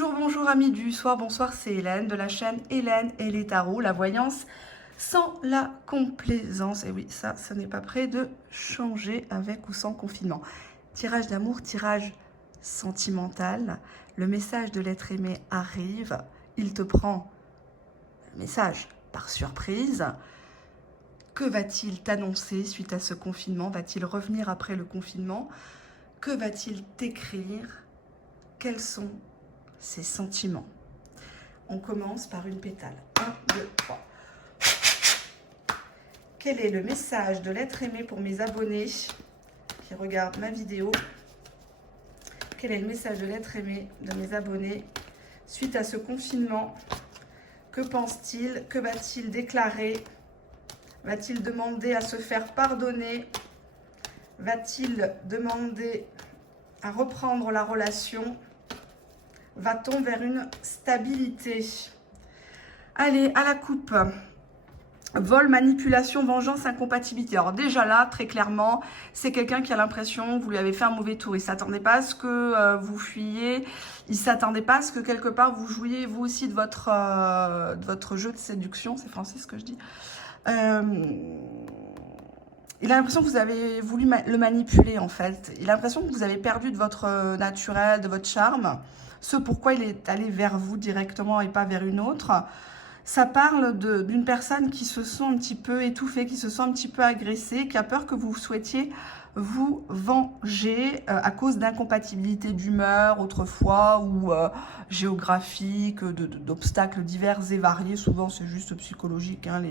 Bonjour amis du soir, bonsoir, c'est Hélène de la chaîne Hélène et les tarots, la voyance sans la complaisance. Et oui, ça, ce n'est pas prêt de changer avec ou sans confinement. Tirage d'amour, tirage sentimental. Le message de l'être aimé arrive, il te prend le message par surprise. Que va-t-il t'annoncer suite à ce confinement? Va-t-il revenir après le confinement? Que va-t-il t'écrire? Quels sont ses sentiments? On commence par une pétale. 1, 2, 3. Quel est le message de l'être aimé pour mes abonnés qui regardent ma vidéo? Quel est le message de l'être aimé de mes abonnés suite à ce confinement? Que pense-t-il? Que va-t-il déclarer? Va-t-il demander à se faire pardonner? Va-t-il demander à reprendre la relation? Va-t-on vers une stabilité? Allez, à la coupe. Vol, manipulation, vengeance, incompatibilité. Alors déjà là, très clairement, c'est quelqu'un qui a l'impression que vous lui avez fait un mauvais tour. Il ne s'attendait pas à ce que vous fuyiez. Il ne s'attendait pas à ce que quelque part vous jouiez vous aussi de votre jeu de séduction. C'est français ce que je dis. Il a l'impression que vous avez voulu le manipuler en fait. Il a l'impression que vous avez perdu de votre naturel, de votre charme. Ce pourquoi il est allé vers vous directement et pas vers une autre. Ça parle d'une personne qui se sent un petit peu étouffée, qui se sent un petit peu agressée, qui a peur que vous souhaitiez vous venger à cause d'incompatibilités d'humeur autrefois ou géographiques, d'obstacles divers et variés. Souvent, c'est juste psychologique, hein,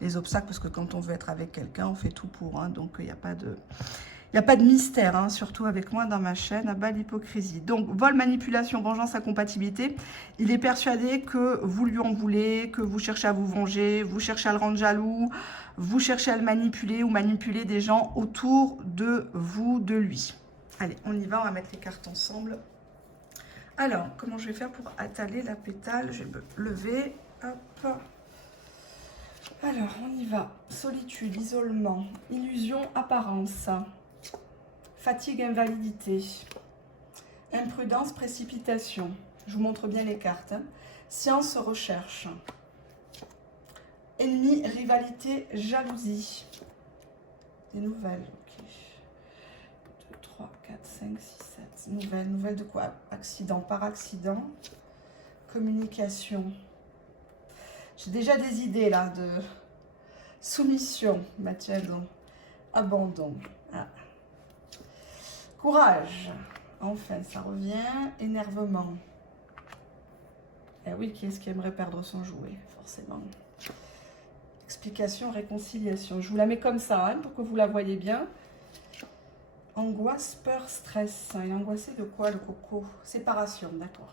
les obstacles, parce que quand on veut être avec quelqu'un, on fait tout pour. Hein, donc, il n'y a pas de... Il n'y a pas de mystère, hein, surtout avec moi dans ma chaîne, à bas l'hypocrisie. Donc, vol, manipulation, vengeance, incompatibilité. Il est persuadé que vous lui en voulez, que vous cherchez à vous venger, vous cherchez à le rendre jaloux, vous cherchez à le manipuler ou manipuler des gens autour de vous, de lui. Allez, on y va, on va mettre les cartes ensemble. Alors, comment je vais faire pour attaler la pétale? Je vais me lever. Hop. Alors, on y va. Solitude, isolement, illusion, apparence. Fatigue, invalidité, imprudence, précipitation. Je vous montre bien les cartes. Hein. Science, recherche. Ennemi, rivalité, jalousie. Des nouvelles, ok. 2, 3, 4, 5, 6, 7. Nouvelles, nouvelles de quoi? Accident, par accident. Communication. J'ai déjà des idées là de soumission, Mathieu. Abandon. Ah. Courage, enfin ça revient, énervement. Eh oui, qui est-ce qui aimerait perdre son jouet, forcément. Explication, réconciliation. Je vous la mets comme ça, hein, pour que vous la voyez bien. Angoisse, peur, stress. Il est angoissé de quoi, le coco? Séparation, d'accord.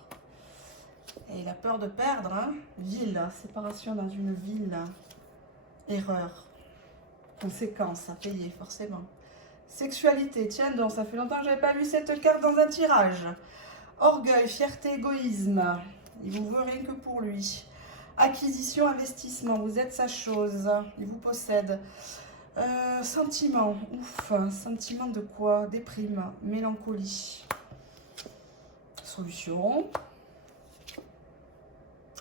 Et il a peur de perdre, hein. Ville, séparation dans une ville. Erreur. Conséquence à payer, forcément. Sexualité, tiens donc, ça fait longtemps que je n'avais pas vu cette carte dans un tirage. Orgueil, fierté, égoïsme. Il vous veut rien que pour lui. Acquisition, investissement, vous êtes sa chose. Il vous possède. Sentiment, ouf. Sentiment de quoi? Déprime, mélancolie. Solution.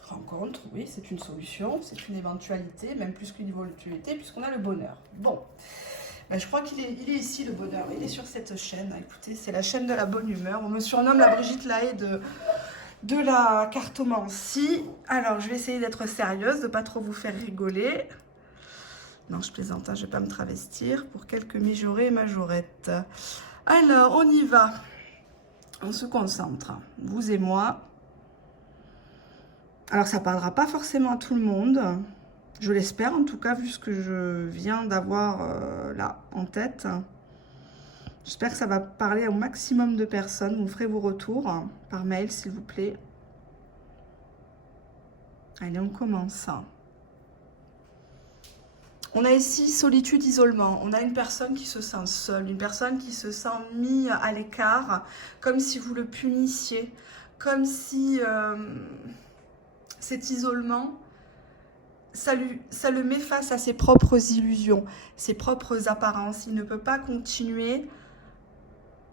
Rencontre, oui, c'est une solution. C'est une éventualité, même plus qu'une éventualité, puisqu'on a le bonheur. Bon. Ben, je crois qu'il est ici, le bonheur. Il est sur cette chaîne. Écoutez, c'est la chaîne de la bonne humeur. On me surnomme la Brigitte Lahaie de la cartomancie. Alors, je vais essayer d'être sérieuse, de ne pas trop vous faire rigoler. Non, je plaisante, hein, je ne vais pas me travestir pour quelques mijaurées et majorettes. Alors, on y va. On se concentre. Vous et moi. Alors, ça ne parlera pas forcément à tout le monde. Je l'espère, en tout cas, vu ce que je viens d'avoir là en tête. J'espère que ça va parler au maximum de personnes. Vous ferez vos retours par mail, s'il vous plaît. Allez, on commence. On a ici solitude, isolement. On a une personne qui se sent seule, une personne qui se sent mise à l'écart, comme si vous le punissiez, comme si cet isolement... Ça le met face à ses propres illusions, ses propres apparences. Il ne peut pas continuer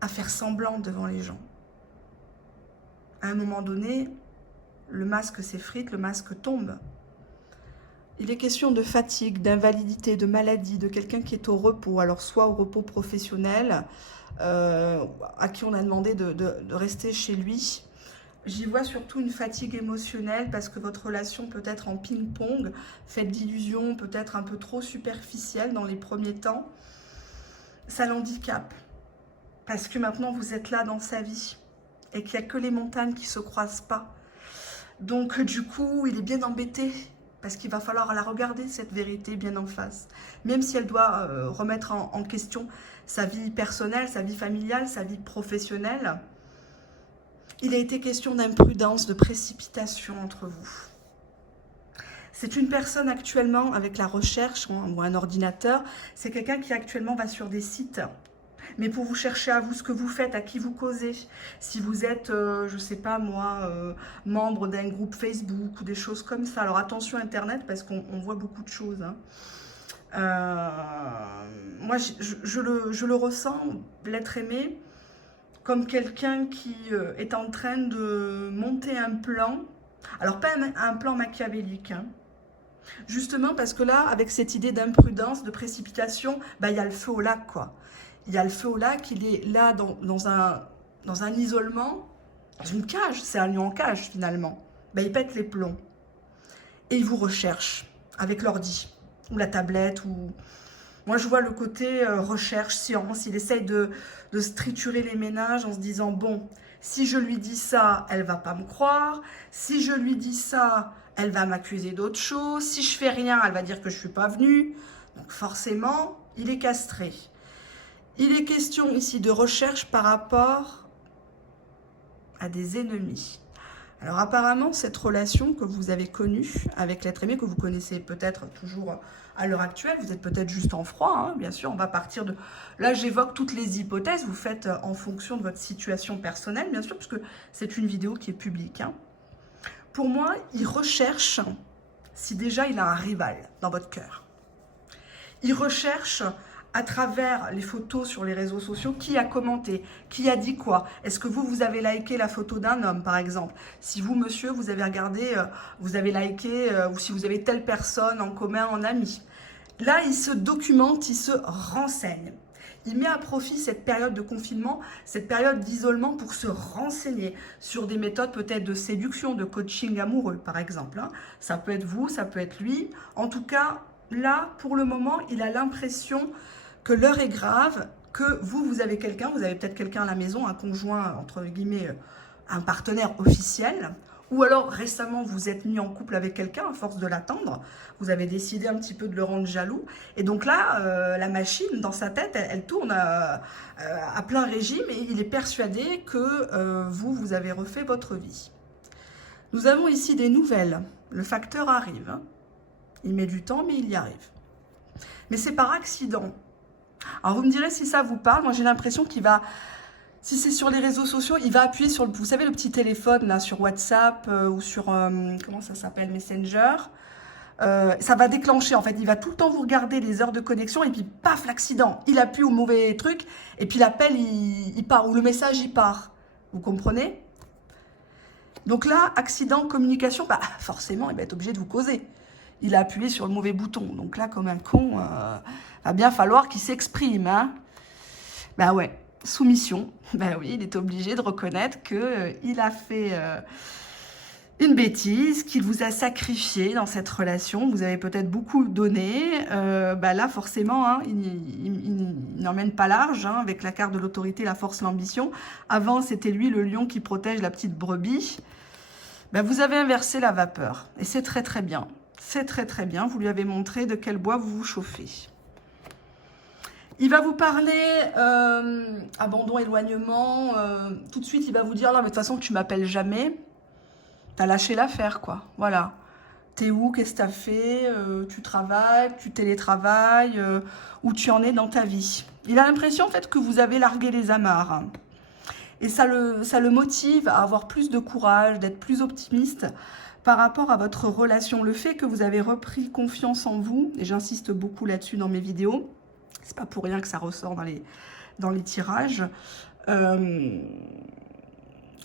à faire semblant devant les gens. à un moment donné, le masque s'effrite, le masque tombe. Il est question de fatigue, d'invalidité, de maladie, de quelqu'un qui est au repos, alors soit au repos professionnel, à qui on a demandé de rester chez lui. J'y vois surtout une fatigue émotionnelle parce que votre relation peut être en ping-pong, faite d'illusions, peut-être un peu trop superficielles dans les premiers temps. Ça l'handicape parce que maintenant vous êtes là dans sa vie et qu'il n'y a que les montagnes qui ne se croisent pas. Donc du coup, il est bien embêté parce qu'il va falloir la regarder, cette vérité, bien en face. Même si elle doit remettre en question sa vie personnelle, sa vie familiale, sa vie professionnelle. Il a été question d'imprudence, de précipitation entre vous. C'est une personne actuellement avec la recherche ou un ordinateur. C'est quelqu'un qui actuellement va sur des sites. Mais pour vous chercher à vous ce que vous faites, à qui vous causez. Si vous êtes, je ne sais pas moi, membre d'un groupe Facebook ou des choses comme ça. Alors attention Internet parce qu'on voit beaucoup de choses. Hein. Moi, je le ressens, l'être aimé, comme quelqu'un qui est en train de monter un plan. Alors pas un plan machiavélique, hein. Justement parce que là, avec cette idée d'imprudence, de précipitation, bah, il y a le feu au lac, quoi. Il y a le feu au lac, il est là dans un isolement, dans une cage, c'est un lion en cage finalement. Ben, il pète les plombs. Et il vous recherche avec l'ordi, ou la tablette, ou... Moi je vois le côté recherche, science, il essaye de se triturer les méninges en se disant, bon, si je lui dis ça, elle va pas me croire, si je lui dis ça, elle va m'accuser d'autre chose, si je fais rien, elle va dire que je suis pas venue. Donc forcément, il est castré. Il est question ici de recherche par rapport à des ennemis. Alors apparemment, cette relation que vous avez connue avec l'être aimé, que vous connaissez peut-être toujours à l'heure actuelle, vous êtes peut-être juste en froid, hein, bien sûr, on va partir de... Là, j'évoque toutes les hypothèses, vous faites en fonction de votre situation personnelle, bien sûr, parce que c'est une vidéo qui est publique. Hein. Pour moi, il recherche si déjà il a un rival dans votre cœur. Il recherche... à travers les photos sur les réseaux sociaux, qui a commenté, qui a dit quoi. Est-ce que vous avez liké la photo d'un homme, par exemple? Si vous, monsieur, vous avez regardé, vous avez liké, ou si vous avez telle personne en commun, en ami. Là, il se documente, il se renseigne. Il met à profit cette période de confinement, cette période d'isolement pour se renseigner sur des méthodes peut-être de séduction, de coaching amoureux, par exemple. Hein. Ça peut être vous, ça peut être lui. En tout cas, là, pour le moment, il a l'impression que l'heure est grave, que vous avez quelqu'un, vous avez peut-être quelqu'un à la maison, un conjoint, entre guillemets, un partenaire officiel, ou alors récemment vous êtes mis en couple avec quelqu'un à force de l'attendre, vous avez décidé un petit peu de le rendre jaloux, et donc là, la machine dans sa tête, elle tourne à plein régime, et il est persuadé que vous avez refait votre vie. Nous avons ici des nouvelles, le facteur arrive, hein. Il met du temps, mais il y arrive. Mais c'est par accident. Alors vous me direz si ça vous parle, moi j'ai l'impression qu'il va, si c'est sur les réseaux sociaux, il va appuyer sur, vous savez, le petit téléphone là sur WhatsApp ou sur, comment ça s'appelle, Messenger. Ça va déclencher en fait, il va tout le temps vous regarder les heures de connexion et puis paf, l'accident, il appuie au mauvais truc et puis l'appel il part ou le message il part. Vous comprenez? Donc là, accident, communication, bah forcément il va être obligé de vous causer. Il a appuyé sur le mauvais bouton. Donc là, comme un con, va bien falloir qu'il s'exprime. Hein. Ben ouais, soumission. Ben oui, il est obligé de reconnaître qu'il a fait une bêtise, qu'il vous a sacrifié dans cette relation. Vous avez peut-être beaucoup donné. Ben là, forcément, hein, il n'emmène pas large hein, avec la carte de l'autorité, la force, l'ambition. Avant, c'était lui, le lion, qui protège la petite brebis. Ben, vous avez inversé la vapeur. Et c'est très, très bien. C'est très très bien, vous lui avez montré de quel bois vous vous chauffez. Il va vous parler abandon, éloignement, tout de suite il va vous dire, là mais de toute façon tu m'appelles jamais, t'as lâché l'affaire quoi, voilà. T'es où, qu'est-ce que t'as fait, tu travailles, tu télétravailles, où tu en es dans ta vie. Il a l'impression en fait que vous avez largué les amarres. Et ça le motive à avoir plus de courage, d'être plus optimiste, par rapport à votre relation. Le fait que vous avez repris confiance en vous, et j'insiste beaucoup là-dessus dans mes vidéos, c'est pas pour rien que ça ressort dans les tirages,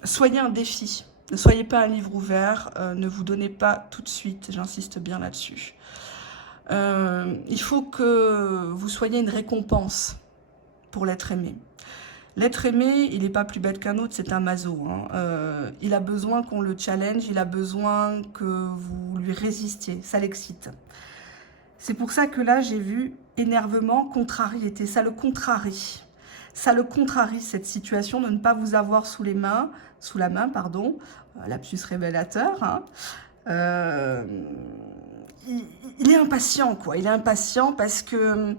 Soyez un défi. Ne soyez pas un livre ouvert. Ne vous donnez pas tout de suite. J'insiste bien là-dessus. Il faut que vous soyez une récompense pour l'être aimé. L'être aimé, il n'est pas plus bête qu'un autre, c'est un maso. Hein. Il a besoin qu'on le challenge, il a besoin que vous lui résistiez, ça l'excite. C'est pour ça que là, j'ai vu énervement, contrariété, ça le contrarie. Ça le contrarie, cette situation de ne pas vous avoir sous la main, pardon, lapsus révélateur. Hein. Il est impatient, quoi. Il est impatient parce que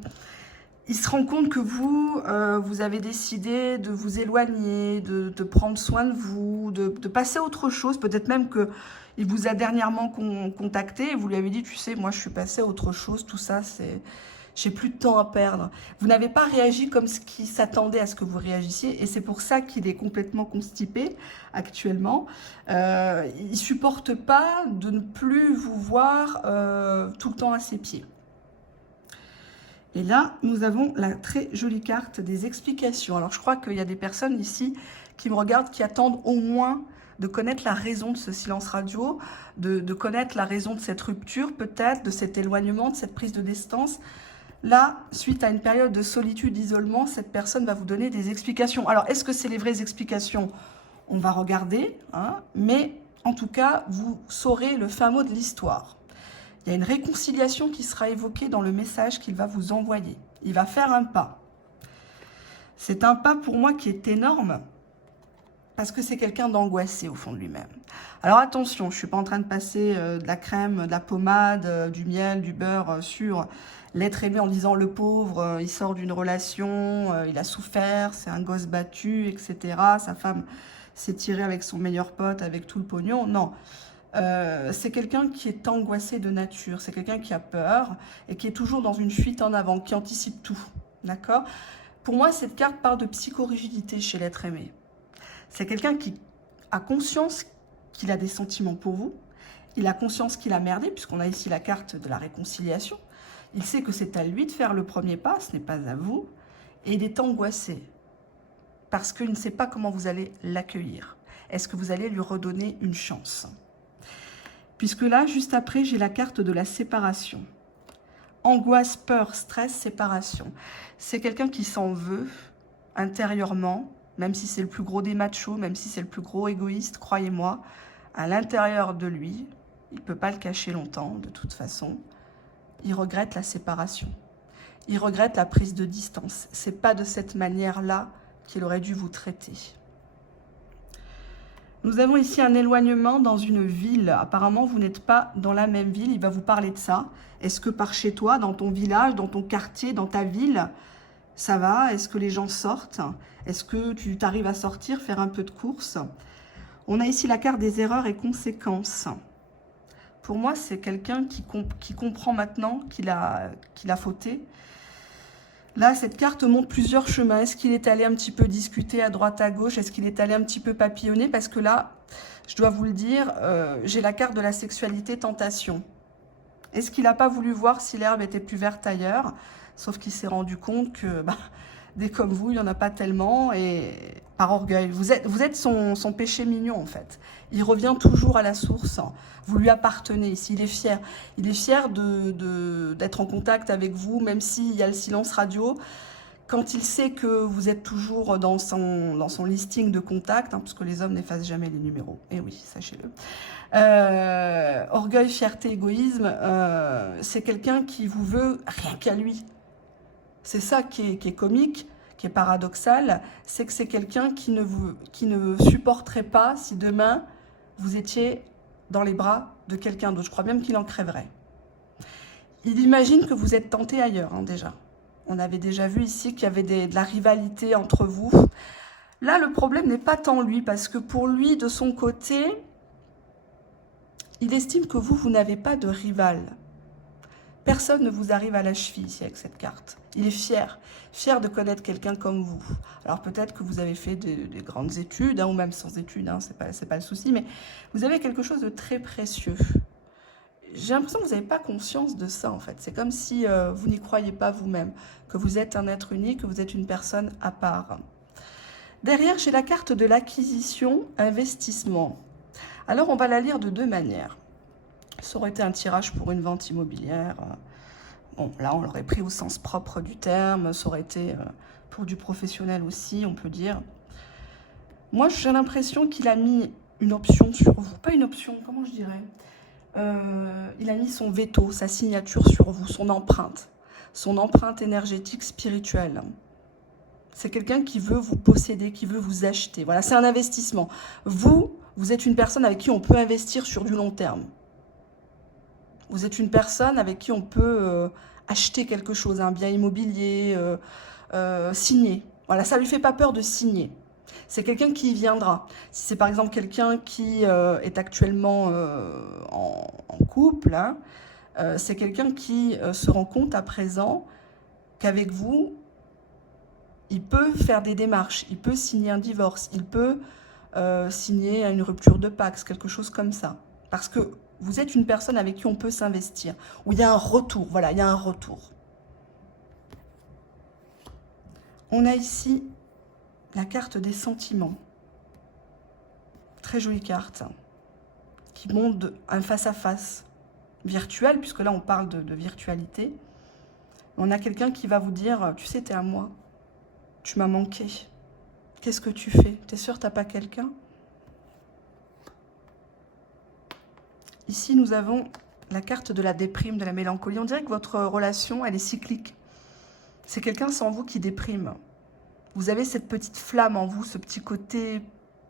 il se rend compte que vous, vous avez décidé de vous éloigner, de prendre soin de vous, de passer à autre chose. Peut-être même qu'il vous a dernièrement contacté et vous lui avez dit, tu sais, moi je suis passé à autre chose, tout ça, j'ai plus de temps à perdre. Vous n'avez pas réagi comme ce qui s'attendait à ce que vous réagissiez et c'est pour ça qu'il est complètement constipé actuellement. Il ne supporte pas de ne plus vous voir tout le temps à ses pieds. Et là, nous avons la très jolie carte des explications. Alors, je crois qu'il y a des personnes ici qui me regardent, qui attendent au moins de connaître la raison de ce silence radio, de connaître la raison de cette rupture, peut-être, de cet éloignement, de cette prise de distance. Là, suite à une période de solitude, d'isolement, cette personne va vous donner des explications. Alors, est-ce que c'est les vraies explications? On va regarder, hein, mais en tout cas, vous saurez le fin mot de l'histoire. Il y a une réconciliation qui sera évoquée dans le message qu'il va vous envoyer. Il va faire un pas. C'est un pas pour moi qui est énorme parce que c'est quelqu'un d'angoissé au fond de lui-même. Alors attention, je ne suis pas en train de passer de la crème, de la pommade, du miel, du beurre sur l'être aimé en disant le pauvre, il sort d'une relation, il a souffert, c'est un gosse battu, etc. Sa femme s'est tirée avec son meilleur pote, avec tout le pognon. Non. C'est quelqu'un qui est angoissé de nature, c'est quelqu'un qui a peur et qui est toujours dans une fuite en avant, qui anticipe tout, d'accord? Pour moi, cette carte parle de psychorigidité chez l'être aimé. C'est quelqu'un qui a conscience qu'il a des sentiments pour vous, il a conscience qu'il a merdé, puisqu'on a ici la carte de la réconciliation, il sait que c'est à lui de faire le premier pas, ce n'est pas à vous, et il est angoissé, parce qu'il ne sait pas comment vous allez l'accueillir. Est-ce que vous allez lui redonner une chance ? Puisque là, juste après, j'ai la carte de la séparation. Angoisse, peur, stress, séparation. C'est quelqu'un qui s'en veut intérieurement, même si c'est le plus gros des machos, même si c'est le plus gros égoïste, croyez-moi, à l'intérieur de lui, il ne peut pas le cacher longtemps, de toute façon, il regrette la séparation. Il regrette la prise de distance. Ce n'est pas de cette manière-là qu'il aurait dû vous traiter. Nous avons ici un éloignement dans une ville. Apparemment, vous n'êtes pas dans la même ville. Il va vous parler de ça. Est-ce que par chez toi, dans ton village, dans ton quartier, dans ta ville, ça va? Est-ce que les gens sortent? Est-ce que tu t'arrives à sortir, faire un peu de course? On a ici la carte des erreurs et conséquences. Pour moi, c'est quelqu'un qui comprend maintenant qu'il a fauté. Là, cette carte montre plusieurs chemins. Est-ce qu'il est allé un petit peu discuter à droite, à gauche? Est-ce qu'il est allé un petit peu papillonner? Parce que là, je dois vous le dire, j'ai la carte de la sexualité tentation. Est-ce qu'il n'a pas voulu voir si l'herbe était plus verte ailleurs? Sauf qu'il s'est rendu compte que des comme vous, il n'y en a pas tellement. Et par orgueil, vous êtes son péché mignon, en fait. Il revient toujours à la source. Vous lui appartenez ici. Il est fier. Il est fier d'être en contact avec vous, même s'il y a le silence radio. Quand il sait que vous êtes toujours dans son listing de contacts, hein, parce que les hommes n'effacent jamais les numéros. Et oui, sachez-le. Orgueil, fierté, égoïsme, c'est quelqu'un qui vous veut rien qu'à lui. C'est ça qui est comique, qui est paradoxal, c'est que c'est quelqu'un qui ne supporterait pas si demain vous étiez dans les bras de quelqu'un d'autre. Je crois même qu'il en crèverait. Il imagine que vous êtes tenté ailleurs, hein, déjà. On avait déjà vu ici qu'il y avait de la rivalité entre vous. Là, le problème n'est pas tant lui, parce que pour lui, de son côté, il estime que vous n'avez pas de rival. Personne ne vous arrive à la cheville ici avec cette carte. Il est fier de connaître quelqu'un comme vous. Alors peut-être que vous avez fait des grandes études, hein, ou même sans études, hein, c'est pas le souci, mais vous avez quelque chose de très précieux. J'ai l'impression que vous n'avez pas conscience de ça, en fait. C'est comme si vous n'y croyez pas vous-même, que vous êtes un être unique, que vous êtes une personne à part. Derrière, j'ai la carte de l'acquisition, investissement. Alors, on va la lire de deux manières. Ça aurait été un tirage pour une vente immobilière. Bon, là, on l'aurait pris au sens propre du terme. Ça aurait été pour du professionnel aussi, on peut dire. Moi, j'ai l'impression qu'il a mis une option sur vous. Pas une option, comment je dirais il a mis son veto, sa signature sur vous, son empreinte énergétique, spirituelle. C'est quelqu'un qui veut vous posséder, qui veut vous acheter. Voilà, c'est un investissement. Vous êtes une personne avec qui on peut investir sur du long terme. Vous êtes une personne avec qui on peut acheter quelque chose, un bien immobilier, signer. Voilà, ça ne lui fait pas peur de signer. C'est quelqu'un qui y viendra. Si c'est par exemple quelqu'un qui est actuellement en couple, hein, c'est quelqu'un qui se rend compte à présent qu'avec vous, il peut faire des démarches, il peut signer un divorce, il peut signer une rupture de Pacs, quelque chose comme ça. Parce que vous êtes une personne avec qui on peut s'investir, où il y a un retour, voilà, il y a un retour. On a ici la carte des sentiments. Très jolie carte, qui montre un face-à-face virtuel, puisque là on parle de virtualité. On a quelqu'un qui va vous dire, tu sais, t'es à moi, tu m'as manqué. Qu'est-ce que tu fais? T'es sûr t'as pas quelqu'un? Ici, nous avons la carte de la déprime, de la mélancolie. On dirait que votre relation, elle est cyclique. C'est quelqu'un sans vous qui déprime. Vous avez cette petite flamme en vous, ce petit côté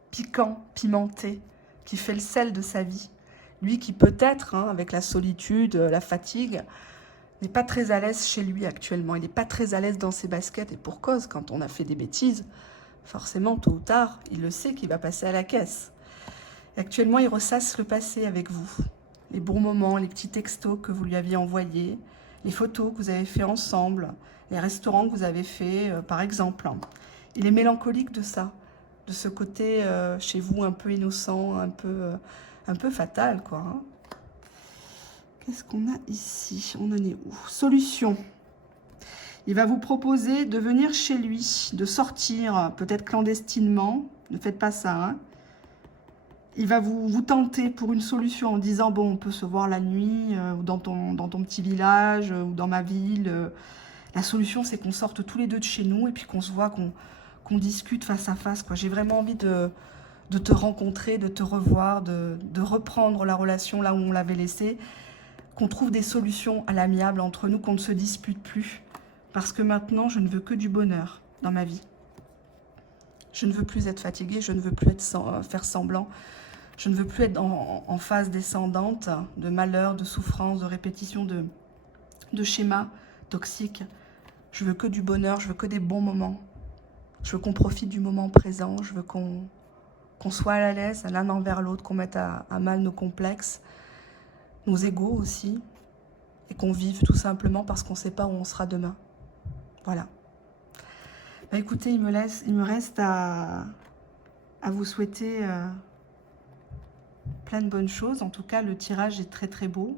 piquant, pimenté, qui fait le sel de sa vie. Lui qui peut-être, hein, avec la solitude, la fatigue, n'est pas très à l'aise chez lui actuellement. Il n'est pas très à l'aise dans ses baskets. Et pour cause, quand on a fait des bêtises, forcément, tôt ou tard, il le sait qu'il va passer à la caisse. Et actuellement, il ressasse le passé avec vous. Les bons moments, les petits textos que vous lui aviez envoyés, les photos que vous avez fait ensemble, les restaurants que vous avez fait, par exemple. Il est mélancolique de ça, de ce côté chez vous un peu innocent, un peu fatal, quoi. Hein. Qu'est-ce qu'on a ici? On en est où? Solution. Il va vous proposer de venir chez lui, de sortir, peut-être clandestinement. Ne faites pas ça, hein. Il va vous tenter pour une solution en disant, bon, on peut se voir la nuit, ou dans ton petit village, ou dans ma ville. La solution, c'est qu'on sorte tous les deux de chez nous, et puis qu'on se voit, qu'on discute face à face, quoi. J'ai vraiment envie de te rencontrer, de te revoir, de reprendre la relation là où on l'avait laissée, qu'on trouve des solutions à l'amiable entre nous, qu'on ne se dispute plus. Parce que maintenant, je ne veux que du bonheur dans ma vie. Je ne veux plus être fatiguée, je ne veux plus faire semblant. Je ne veux plus être en phase descendante de malheur, de souffrance, de répétition, de schémas toxiques. Je veux que du bonheur, je veux que des bons moments. Je veux qu'on profite du moment présent, je veux qu'on soit à l'aise l'un envers l'autre, qu'on mette à mal nos complexes, nos égos aussi, et qu'on vive tout simplement parce qu'on ne sait pas où on sera demain. Voilà. Bah écoutez, il me reste à vous souhaiter plein de bonnes choses. En tout cas, le tirage est très très beau.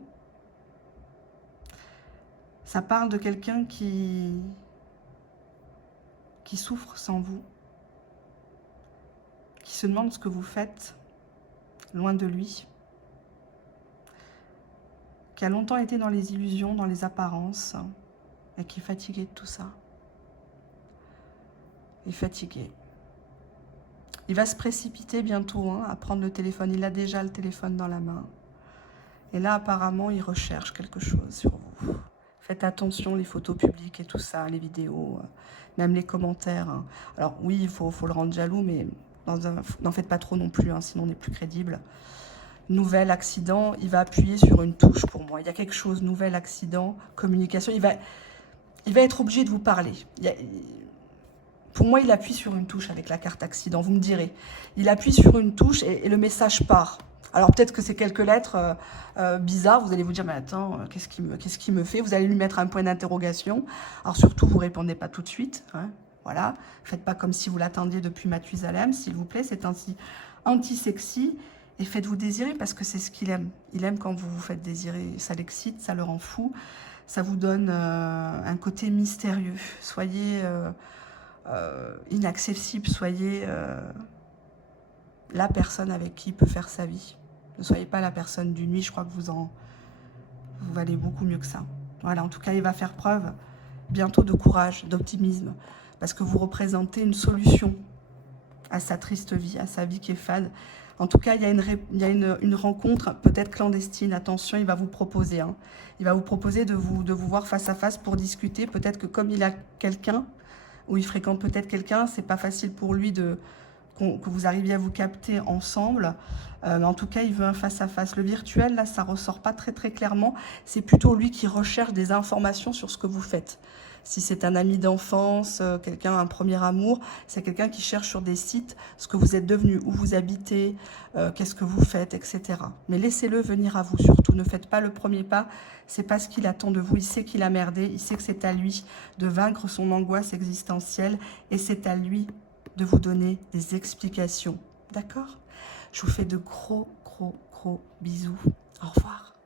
Ça parle de quelqu'un qui souffre sans vous, qui se demande ce que vous faites loin de lui, qui a longtemps été dans les illusions, dans les apparences, et qui est fatigué de tout ça. Il est fatigué. Il va se précipiter bientôt hein, à prendre le téléphone. Il a déjà le téléphone dans la main. Et là, apparemment, il recherche quelque chose sur vous. Faites attention, les photos publiques et tout ça, les vidéos, même les commentaires. Hein. Alors oui, il faut le rendre jaloux, mais n'en faites pas trop non plus, hein, sinon on n'est plus crédible. Nouvel accident, il va appuyer sur une touche pour moi. Il y a quelque chose, nouvel accident, communication. Il va être obligé de vous parler. Pour moi, il appuie sur une touche avec la carte accident, vous me direz. Il appuie sur une touche et le message part. Alors peut-être que c'est quelques lettres bizarres, vous allez vous dire, mais attends, qu'est-ce qu'il me fait? Vous allez lui mettre un point d'interrogation. Alors surtout, vous ne répondez pas tout de suite. Hein, voilà, faites pas comme si vous l'attendiez depuis Mathusalem, s'il vous plaît, c'est anti-sexy. Et faites-vous désirer parce que c'est ce qu'il aime. Il aime quand vous vous faites désirer, ça l'excite, ça le rend fou. Ça vous donne un côté mystérieux. Soyez inaccessible. Soyez la personne avec qui il peut faire sa vie. Ne soyez pas la personne d'une nuit, je crois que vous valez beaucoup mieux que ça. Voilà, en tout cas, il va faire preuve bientôt de courage, d'optimisme, parce que vous représentez une solution à sa triste vie, à sa vie qui est fade. En tout cas, il y a une rencontre peut-être clandestine. Attention, il va vous proposer. Hein. Il va vous proposer de vous voir face à face pour discuter. Peut-être que comme il a quelqu'un, ou il fréquente peut-être quelqu'un, c'est pas facile pour lui que vous arriviez à vous capter ensemble. Mais en tout cas, il veut un face-à-face. Le virtuel, là, ça ressort pas très très clairement. C'est plutôt lui qui recherche des informations sur ce que vous faites. Si c'est un ami d'enfance, quelqu'un, un premier amour, c'est quelqu'un qui cherche sur des sites ce que vous êtes devenu, où vous habitez, qu'est-ce que vous faites, etc. Mais laissez-le venir à vous surtout. Ne faites pas le premier pas. C'est pas ce qu'il attend de vous. Il sait qu'il a merdé. Il sait que c'est à lui de vaincre son angoisse existentielle. Et c'est à lui de vous donner des explications. D'accord? Je vous fais de gros bisous. Au revoir.